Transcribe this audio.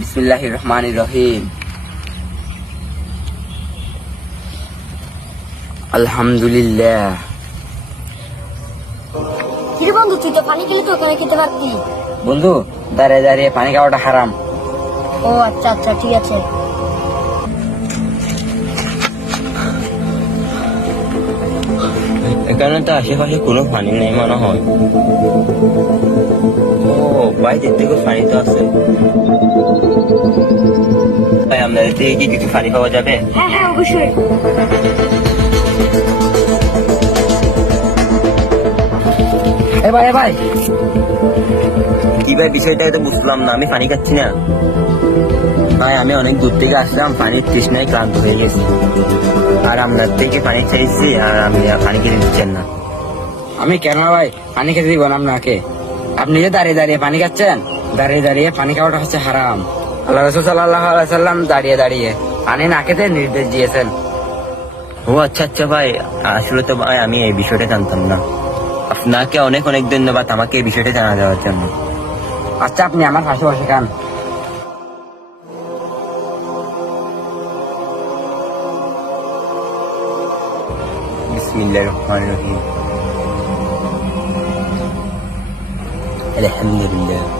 বিসমিল্লাহির রহমানির রহিম। আলহামদুলিল্লাহ। কিরে বন্ধু, তুই তো পানি খেলে তো ওখানে খেতে পারতি। বন্ধু, দাঁড়িয়ে দাঁড়িয়ে পানি খাওয়াটা হারাম। ও আচ্ছা আচ্ছা, ঠিক আছে। এখানে তো আশেপাশে কোনো পানি নেই মনে হয়। ও বাইরের থেকে পানি তো আছে। ভাই, আপনাদের থেকে কি কিছু পানি পাওয়া যাবে? হ্যাঁ হ্যাঁ, অবশ্যই। এ ভাই, এ ভাই, কি ভাই, বিষয়টা তো বুঝলাম না। আমি পানি খাচ্ছি না ভাই। আমি অনেক দূর থেকে আসলাম, পানির তৃষ্ণায় ক্লান্ত হয়ে গেছি। আর আপনার থেকে পানি চাইছি, আর আমি পানি কিনে দিচ্ছেন না। আমি কেন ভাই পানি খেতে দিব না আপনাকে? আপনি যে দাঁড়িয়ে দাঁড়িয়ে পানি খাচ্ছেন, দাঁড়িয়ে দাঁড়িয়ে পানি খাওয়াটা হচ্ছে হারাম। আল্লাহ রাসূল সাল্লাল্লাহু আলাইহি সাল্লাম দাঁড়িয়ে দাঁড়িয়ে পানি না খেতে নির্দেশ দিয়েছেন। ও আচ্ছা আচ্ছা ভাই, আসলে তো ভাই আমি এই বিষয়টা জানতাম না। আপনাকে অনেক অনেক ধন্যবাদ আমাকে এই বিষয়টা জানা দেওয়ার জন্য। আচ্ছা, আপনি আমার পাশে বসে খান। বিসমিল্লাহির রহমানির রহিম। আলহামদুলিল্লাহ।